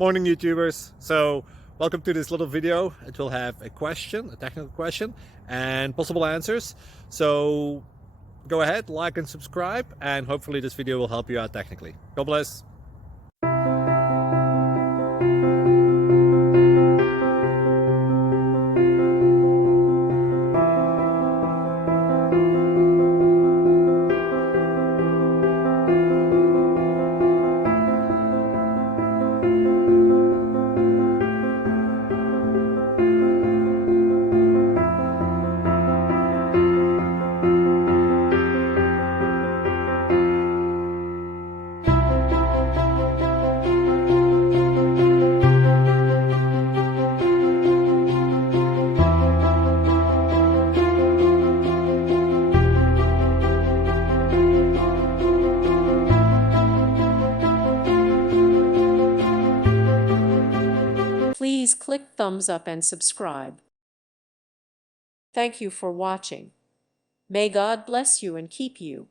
Morning YouTubers. So welcome to this little video. It will have a question, a technical question, and possible answers. So go ahead, like and subscribe, and hopefully this video will help you out technically. God bless. Please click thumbs up and subscribe. Thank you for watching. May God bless you and keep you.